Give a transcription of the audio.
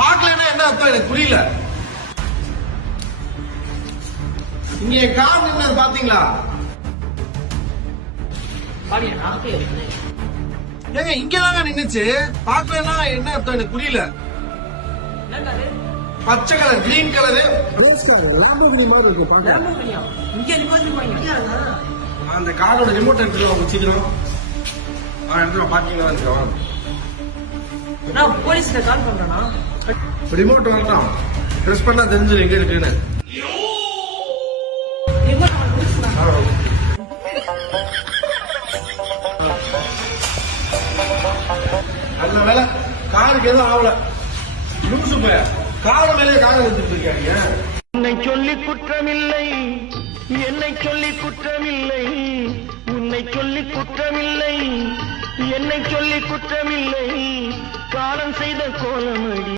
பாக்கலன்னா என்ன அர்த்தம் எனக்கு புரியல. இங்க கார் நின்னது பாத்தீங்களா? ஏங்க இங்கதாங்க நின்னுச்சு, பாக்கலன்னா என்ன அர்த்தம் எனக்கு புரியல. பச்சை கலர், கிரீன் கலரு, அந்த காரோட ரிமோட் எடுத்துட்டு வாங்க சீக்கிரம். எடுத்துட்டு பாத்தீங்களா? போலீஸ்ல கால் பண்றேன்னா ரிமோட் வரலாம், ட்ரெஸ் பண்ணா தெரிஞ்சிடும் எங்க இருக்குன்னு. நல்ல வேலை காருக்கு எதுவும் ஆகல. லூசு போய கார மேலே காரை வச்சுட்டு இருக்காங்க. உன்னை சொல்லி குற்றமில்லை, என்னை சொல்லி குற்றமில்லை, உன்னை சொல்லி குற்றமில்லை, என்னை சொல்லி குற்றமில்லை, காலம் செய்த கோலமடி.